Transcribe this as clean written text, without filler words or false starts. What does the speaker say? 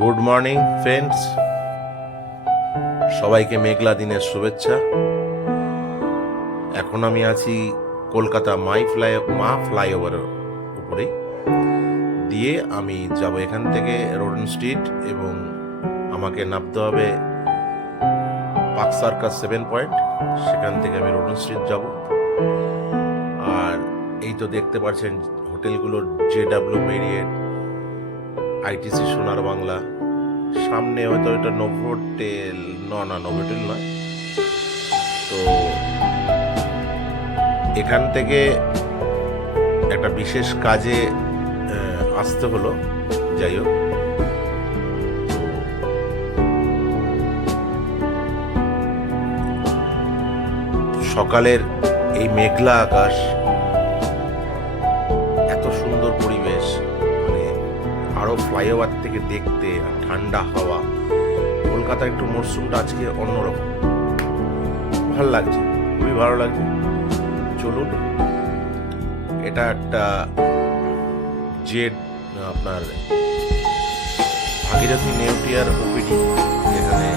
Good morning friends, সবাইকে মেঘলা দিনের শুভেচ্ছা। এখন আমি আছি কলকাতা মা ফ্লাইওভারের উপরে দিয়ে আমি যাব এখান থেকে রোডেন স্ট্রিট, এবং আমাকে নামতে হবে পার্ক সার্কাস 7 পয়েন্ট। সেখান থেকে আমি রোডেন স্ট্রিট যাব। আর এই তো দেখতে পাচ্ছেন হোটেলগুলো, JW মেরিয়েট, ITC সোনার বাংলা। সামনে হয়তো এটা নোভোটেল, না নোভোটেল নয়। তো এখান থেকে একটা বিশেষ কাজে আসতে হলো। যাই হোক, সকালের এই মেঘলা আকাশ, এত সুন্দর পরিবেশ, মানে আরো ফ্লাইওভার থেকে দেখতে, ঠান্ডা হাওয়া। কলকাতার একটু মরশুমটা আজকে অন্যরকম, ভালো লাগছে, খুবই ভালো লাগছে। চলুন, এটা একটা আপনার ভাগীরথী নেউটিয়ার OPD, যেখানে